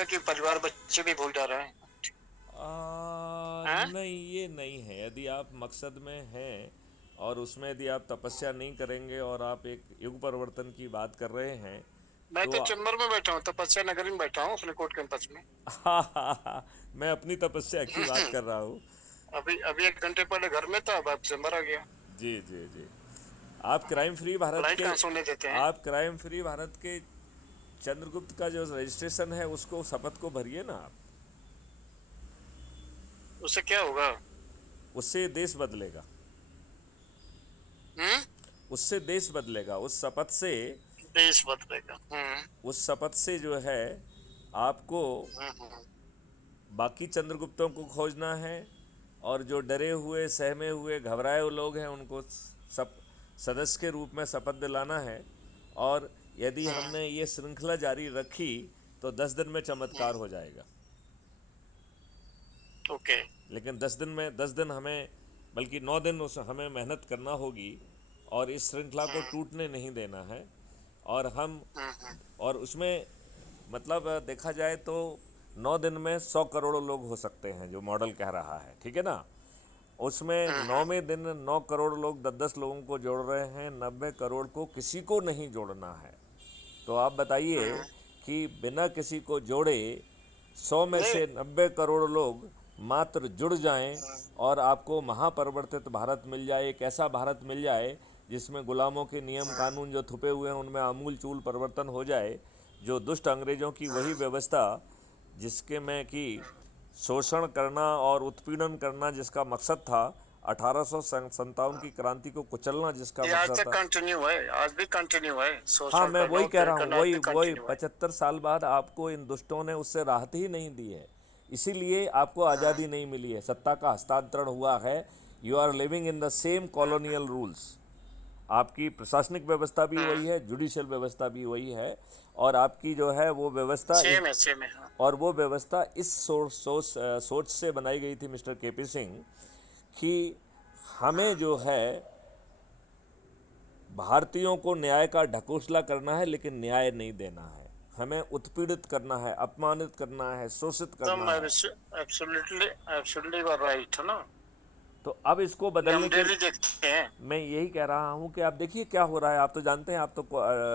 गया कि परिवार बच्चे भी भूल जा रहे हैं? हैं? नहीं, ये नहीं है। यदि आप मकसद में हैं और उसमें यदि आप तपस्या नहीं करेंगे और आप एक युग परिवर्तन की बात कर रहे हैं मैं तो तो चेम्बूर में बैठा हूँ, तपस्या नगरी में बैठा हूँ, फरीदकोट कैंपस में। मैं अपनी तपस्या की बात कर रहा हूँ। अभी अभी 1 घंटे पहले घर में था, अब चेम्बूर आ गया। जी जी जी। आप क्राइम फ्री भारत फ्लाइट के कहाँ सोने देते हैं? आप क्राइम फ्री भारत के चंद्रगुप्त का जो रजिस्ट्रेशन है उसको शपथ को भरिए ना आप। उससे क्या होगा? उससे देश बदलेगा। हम्म। उससे देश बदलेगा उस शपथ से। देश बदलेगा। हम्म। उस शपथ से जो है आपको हम्म। बाकी चंद्रगुप्तों को खोजना है और जो डरे हुए सहमे हुए घबराए हुए लोग हैं उनको सब सदस्य के रूप में शपथ दिलाना है। और यदि हम्म। हमने ये श्रृंखला जारी रखी तो 10 दिन में चमत्कार हो जाएगा। ओके। लेकिन 10 दिन हमें, बल्कि 9 दिन उस हमें मेहनत करना होगी और इस श्रृंखला को हम्म। टूटने नहीं देना है। और हम हम्म। और उसमें मतलब देखा जाए तो 9 दिन में 100 करोड़ लोग हो सकते हैं जो मॉडल कह रहा है, ठीक है ना। उसमें हम्म। 9वें दिन 9 करोड़ लोग 10-10 लोगों को जोड़ रहे हैं, 90 करोड़ को किसी को नहीं जोड़ना है। तो आप बताइए हम्म। कि बिना किसी को जोड़े 100 में नहीं। से 90 करोड़ लोग मात्र जुड़ जाएं हम्म। और आपको महापरिवर्तित भारत मिल जाए, एक ऐसा भारत मिल जाए जिसमें गुलामों के नियम हम्म। कानून जो थुपे हुए हैं उनमें आमूल चूल परिवर्तन हो जाए। जो दुष्ट अंग्रेज़ों की वही हम्म। व्यवस्था जिसके में कि शोषण करना और उत्पीड़न करना जिसका मकसद था, 1857 की क्रांति को कुचलना जिसका ये आज मकसद तक था। कंटिन्यू है, आज भी कंटिन्यू है, हाँ, शोषण मैं करना वही कह रहा उत्पीड़न हूँ, करना आज वही भी वही कंटिन्यू है। 75 साल बाद आपको इन दुष्टों ने उससे राहत ही नहीं दी है। इसीलिए आपको हम्म। आज़ादी नहीं मिली है, सत्ता का हस्तांतरण हुआ है। You are living in the same colonial rules. आपकी प्रशासनिक व्यवस्था भी हम्म। वही है, जुडिशियल व्यवस्था भी वही है। और आपकी जो है वो व्यवस्था इस सेम है, सेम है, हाँ। और वो व्यवस्था इस सोच से बनाई गई थी मिस्टर केपी सिंह कि हमें हम्म। जो है भारतीयों को न्याय का ढकोसला करना है लेकिन न्याय नहीं देना है। हमें उत्पीड़ित करना है, अपमानित करना है, शोषित तुम करना है। एब्सोल्युटली एब्सोल्युटली राइट है ना। तो अब इसको ये हम बदलने के डेली देखते हैं। मैं यही कह रहा हूं कि आप देखिए क्या हो रहा है। आप तो जानते हैं, आप तो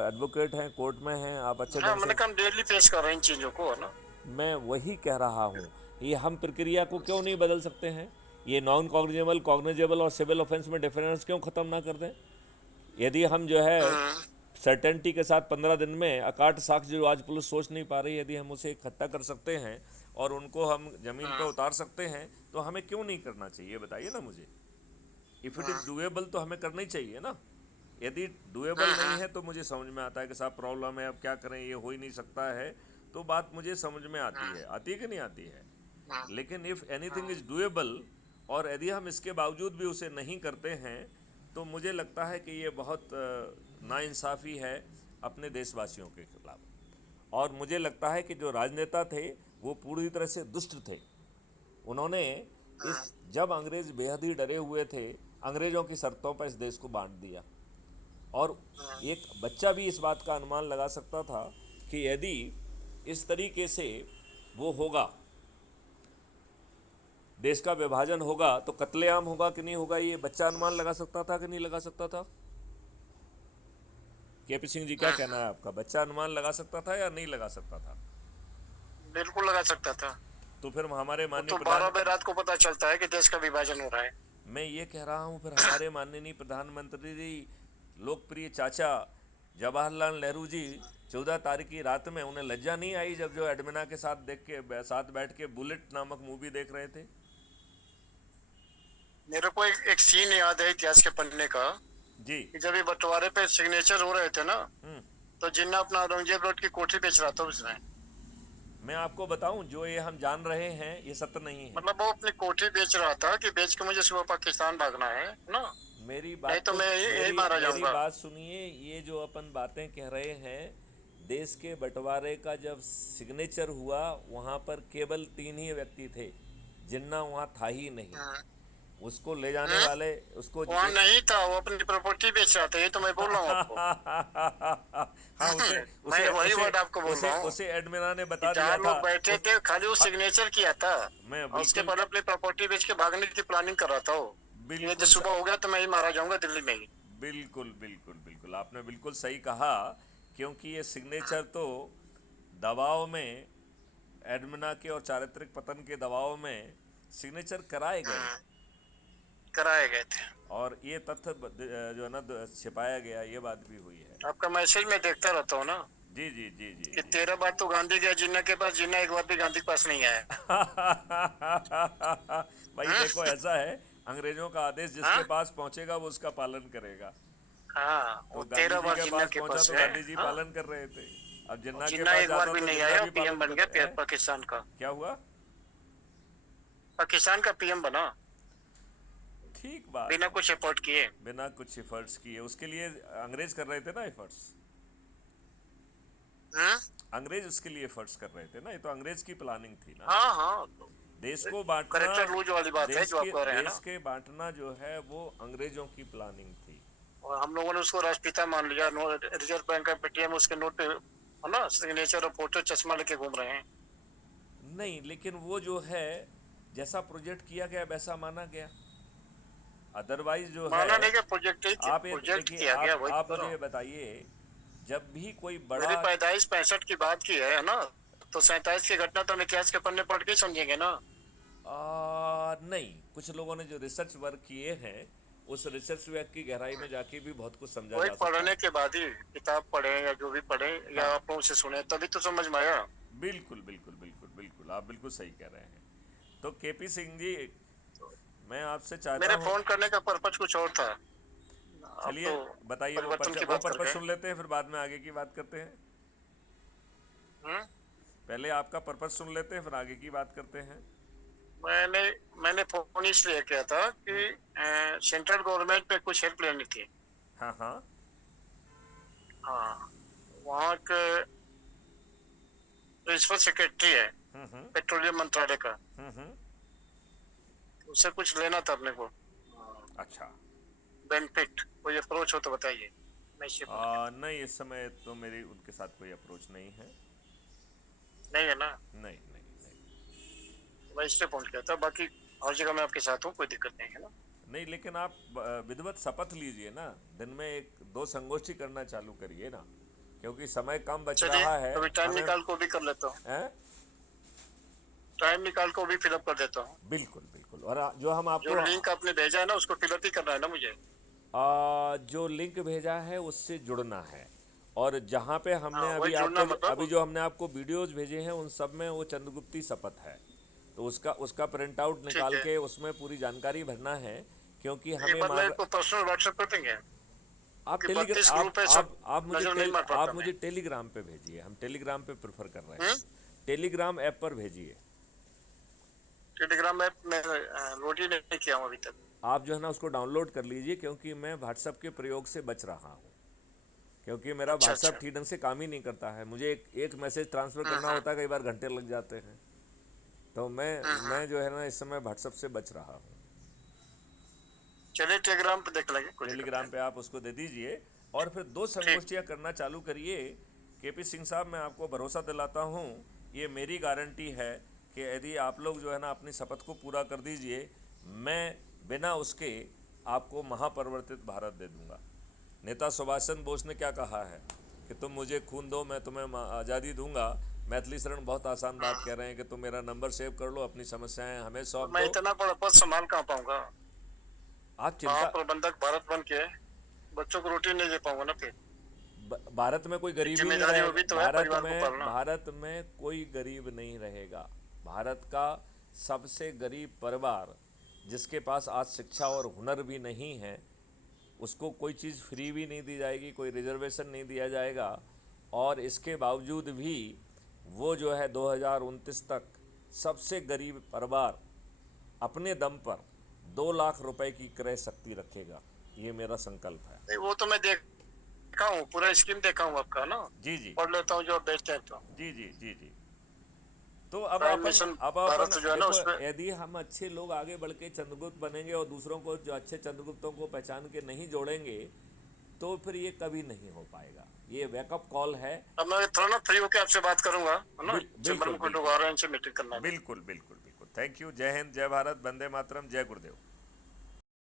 एडवोकेट हैं, कोर्ट में हैं, आप अच्छे हाँ, ढंग मैंने से। कहा हम डेली फेस कर रहे हैं इन चीजों को, है ना। मैं वही कह रहा हूँ, ये हम प्रक्रिया को क्यों नहीं बदल सकते हैं। ये नॉन कॉग्निजेबल, कॉग्निजेबल और सिविल ऑफेंस में डिफरेंस क्यों ख़त्म ना कर दें। यदि हम जो है हम्म। सर्टेनिटी के साथ 15 दिन में अकाट साक्ष्य जो आज पुलिस सोच नहीं पा रही, यदि हम उसे इकट्ठा कर सकते हैं और उनको हम ज़मीन पर हम्म। उतार सकते हैं तो हमें क्यों नहीं करना चाहिए, बताइए ना मुझे। If it is hmm. Doable तो हमें करना ही चाहिए ना। यदि डूएबल नहीं हम्म। है तो मुझे समझ में आता है कि साहब प्रॉब्लम है, अब क्या करें, ये हो ही नहीं सकता है। तो बात मुझे समझ में हम्म। आती है कि नहीं आती है। हम्म। लेकिन if anything hmm. Is doable और यदि हम इसके बावजूद भी उसे नहीं करते हैं तो मुझे लगता है कि ये बहुत नाइंसाफ़ी है अपने देशवासियों के खिलाफ। और मुझे लगता है कि जो राजनेता थे वो पूरी तरह से दुष्ट थे। उन्होंने इस हम्म। जब अंग्रेज़ बेहद ही डरे हुए थे, अंग्रेज़ों की शर्तों पर इस देश को बांट दिया। और हम्म। एक बच्चा भी इस बात का अनुमान लगा सकता था कि यदि इस तरीके से वो होगा, देश का विभाजन होगा तो कत्लेआम होगा कि नहीं होगा, ये बच्चा अनुमान लगा सकता था कि नहीं लगा सकता था। केपी सिंह जी, क्या कहना है आपका, बच्चा अनुमान लगा सकता था या नहीं लगा सकता था। बिल्कुल लगा सकता था। तो फिर हमारे वो माननीय तो प्रधान 12 बजे रात को पता चलता है कि देश का विभाजन हो रहा है। मैं ये कह रहा हूँ फिर हमारे माननीय प्रधानमंत्री जी, लोकप्रिय चाचा जवाहरलाल नेहरू जी, 14 तारीख की रात में उन्हें लज्जा नहीं आई जब जो एडमिना के साथ बैठ के बुलेट नामक मूवी देख रहे थे। मेरे को एक सीन याद है इतिहास के पन्ने का, जी। कि जब ये बंटवारे पे सिग्नेचर हो रहे थे ना, हम्म। तो जिन्ना अपना औरंगजेब रोड की कोठी बेच रहा था उसने। मैं आपको बताऊं, जो ये हम जान रहे हैं ये सत्य नहीं है। मतलब वो अपनी कोठी बेच रहा था कि बेच के मुझे सुबह पाकिस्तान भागना है ना, मेरी नहीं बात तो तो मैं यही मेरी मारा मेरी जाऊंगा। बात सुनिए। ये जो अपन बातें कह रहे हैं, देश के बंटवारे का जब सिग्नेचर हुआ वहाँ पर केवल 3 ही व्यक्ति थे, जिन्ना वहाँ था ही नहीं। हम्म। उसको ले जाने हम्म? वाले उसको वहाँ नहीं था, वो अपनी प्रॉपर्टी बेच रहा था, ये तो मैं बोल रहा हूँ आपको। हाँ, उसे मैं उसे वही उसे वर्ड आपको बोल उसे रहा हूँ उसे एडमिना ने कि बता दिया चार था। लोग बैठे उस थे, खाली वो हाँ, सिग्नेचर किया था, मैं और उसके बिल्कुल बाद अपनी प्रॉपर्टी बेच के भागने की प्लानिंग कर रहा था वो। ये यदि बिल्कुल सुबह हो गया तो मैं ही मारा जाऊंगा दिल्ली में ही। बिल्कुल बिल्कुल बिल्कुल आपने बिल्कुल सही कहा, क्योंकि ये सिग्नेचर तो दबाव में, एडमिना के और चारित्रिक पतन के दबाव में सिग्नेचर कराए गए, हम्म, कराए गए थे। और ये तथ्य जो है ना छिपाया गया, ये बात भी हुई है। आपका मैसेज मैं देखता रहता हूँ ना, जी जी जी जी कि जी। 13 बार तो गांधी गया जिन्ना के पास, जिन्ना एक बार भी गांधी के पास नहीं आया। भाई हाँ। देखो, ऐसा है, अंग्रेजों का आदेश जिसके हाँ। पास पहुंचेगा वो उसका पालन करेगा। हाँ, तो वो गांधी 13 जी बार के जिन्ना पास के पहुंचा पास तो है। गांधी जी हाँ, पालन कर रहे थे। अब और जिन्ना के जिन्ना पास एक बार जाता भी तो नहीं जिन्ना आया, भी पीएम पालन बन कर गया पाकिस्तान का। क्या हुआ? पाकिस्तान का पीएम बना, ठीक बात बिना है। कुछ एफर्ट किए। बिना कुछ एफर्ट्स किए, उसके लिए अंग्रेज कर रहे थे ना एफर्ट्स। हम्म? अंग्रेज उसके लिए एफर्ट्स कर रहे थे ना, ये तो अंग्रेज की प्लानिंग थी ना। हाँ हाँ, तो देश को बांटना, करेक्टर लूज वाली बात है जो आप कह रहे हैं देश ना। के बांटना जो है वो अंग्रेजों की प्लानिंग थी। और हम लोगों ने उसको राष्ट्रपिता मान लिया। रिजर्व बैंक का पेटीएम उसके नोट पे है ना, सिग्नेचर और फोटो, चश्मा लेके घूम रहे हैं। नहीं, लेकिन वो जो है, जैसा प्रोजेक्ट किया गया वैसा माना गया, अदरवाइज जो है। माना नहीं गया, प्रोजेक्ट ही आप ये प्रोजेक्ट देखिए, किया गया, वही आप तो कह रहा मुझे हूँ। ये बताइए, जब भी कोई बड़ा मेरी पैदाइश 65 की बात की है ना, तो 47 की घटना तो हम इतिहास के पन्ने पढ़ के ही समझेंगे ना। नहीं, कुछ लोगों ने जो रिसर्च वर्क किए हैं, उस रिसर्च वर्क की गहराई में जाके भी बहुत कुछ समझा वही जा सकता पढ़ने है। के बाद ही, किताब पढ़े या जो भी पढ़े या हाँ, आप लोगों से सुने, तभी तो समझ में आया। बिल्कुल बिल्कुल बिल्कुल बिल्कुल, आप बिल्कुल सही कह रहे हैं। तो केपी सिंह जी, मैं आपसे चाहता मेरे हूँ, फोन करने का पर्पज कुछ और था। आप चलिए तो बताइए, परिवर्तन की वो बात कर पर्पस गए। सुन लेते हैं, फिर बाद में आगे की बात करते हैं। हम्म? पहले आपका पर्पस सुन लेते हैं, फिर आगे की बात करते हैं। मैंने मैंने फोन इसलिए किया था कि सेंट्रल गवर्नमेंट पे कुछ हेल्प लेनी थी। हाँ हाँ। हाँ, वहाँ के प्रिंसिपल सेक्रेटरी है हम्म। पेट्रोलियम मंत्रालय का, हम्म। उससे कुछ लेना था अपने को अच्छा। बेनिफिट। कोई अप्रोच हो तो बताइए, मैं इससे फोन किया था। नहीं, इस समय तो मेरी उनके साथ कोई अप्रोच नहीं है। नहीं है ना, नहीं नहीं नहीं। तो मैं इससे फोन किया था। बाकी हर जगह मैं आपके साथ हूँ, कोई दिक्कत नहीं है ना। नहीं, लेकिन आप विधिवत शपथ लीजिए ना, दिन में एक दो संगोष्ठी करना चालू करिए ना, क्योंकि समय कम बच चलिए, रहा है कभी टाइम हमें। निकाल को भी कर लेता हूँ। हैं? टाइम निकाल को भी फिलअप कर देता हूँ। बिल्कुल बिल्कुल, और जो हम जो आपको लिंक आपने भेजा है ना, उसको फिलअप ही करना है ना मुझे। जो लिंक भेजा है उससे जुड़ना है, और जहाँ पे हमने हाँ, वही अभी जुड़ना आपको अभी मतलब। जो हमने आपको वीडियोस भेजे हैं उन सब में वो चंद्रगुप्ती शपथ है, तो उसका प्रिंट आउट ठीक निकाल है, के उसमें पूरी जानकारी भरना है, क्योंकि एक हमें बार मेरे को पर्सनल व्हाट्सएप कर देंगे, आप क्योंकि 32 ग्रुप है, सब नजर नहीं मार पाता आप मैं। मुझे टेलीग्राम पे भेजिए, हम टेलीग्राम पे प्रेफर कर रहे हम्म? हैं। टेलीग्राम ऐप पर भेजिए। टेलीग्राम ऐप में लोड ही नहीं किया हूँ अभी तक। आप जो है ना उसको डाउनलोड कर लीजिए, क्योंकि मैं व्हाट्सएप के प्रयोग से बच रहा हूँ, क्योंकि मेरा अच्छा व्हाट्सएप अच्छा। ठीक ढंग से काम ही नहीं करता है, मुझे एक मैसेज ट्रांसफ़र करना हम्म। होता है, कई बार घंटे लग जाते हैं। तो हम्म। मैं जो है ना इस समय व्हाट्सएप से बच रहा हूँ। चलिए, टेलीग्राम पे देख लेंगे, कोई दिक्कत टेलीग्राम नहीं। पे आप उसको दे दीजिए, और फिर दो ठीक। संगोष्ठियाँ करना चालू करिए। केपी सिंह साहब, मैं आपको भरोसा दिलाता हूँ, ये मेरी गारंटी है कि यदि आप लोग जो है ना अपनी शपथ को पूरा कर दीजिए, मैं बिना उसके आपको महापरिवर्तित भारत दे दूंगा। नेता सुभाष चंद्र बोस ने क्या कहा है कि तुम मुझे खून दो, मैं तुम्हें आज़ादी दूंगा। मैथिली शरण बहुत आसान बात हम्म। कह रहे हैं कि तुम मेरा नंबर सेव कर लो, अपनी समस्याएं हमें तो सौंप मैं दो। इतना बड़ा पद संभाल कहाँ पाऊंगा? आप चिंता, महाप्रबंधक भारत बन के बच्चों को रोटी नहीं दे पाऊंगा ना फिर। भारत में कोई एक गरीब ही नहीं जिम्मेदारी वो रहेगा, भी तो है, परिवार को पालना। भारत में कोई गरीब नहीं रहेगा। भारत का सबसे गरीब परिवार, जिसके पास आज शिक्षा और हुनर भी नहीं है, उसको कोई चीज़ फ्री भी नहीं दी जाएगी, कोई रिजर्वेशन नहीं दिया जाएगा, और इसके बावजूद भी वो जो है 2029 तक सबसे गरीब परिवार अपने दम पर 2 लाख रुपए की क्रय शक्ति रखेगा। ये मेरा संकल्प है। नहीं, वो तो मैं देखा हूँ, पूरा स्कीम देखा हूँ आपका ना। जी जी पढ़ लेता हूँ जो आप भेजते हैं तो। जी जी जी जी। तो अब प्राइम अपन मिशन अब भारत अपन जो है ना देखो, उसमें। यदि हम अच्छे लोग आगे बढ़ के चंद्रगुप्त बनेंगे और दूसरों को जो अच्छे चंद्रगुप्तों को पहचान के नहीं जोड़ेंगे, तो फिर ये कभी नहीं हो पाएगा। ये वेकअप कॉल है। अब मैं थोड़ा ना फ्री होके आपसे बात करूंगा, है ना, चेंबर बिल्कुल में कोई लोग बिल्कुल आ रहे हैं, इनसे मीटिंग करना है। बिल्कुल बिल्कुल बिल्कुल। Thank you. जय हिंद, जय भारत, वंदे मातरम, जय गुरुदेव।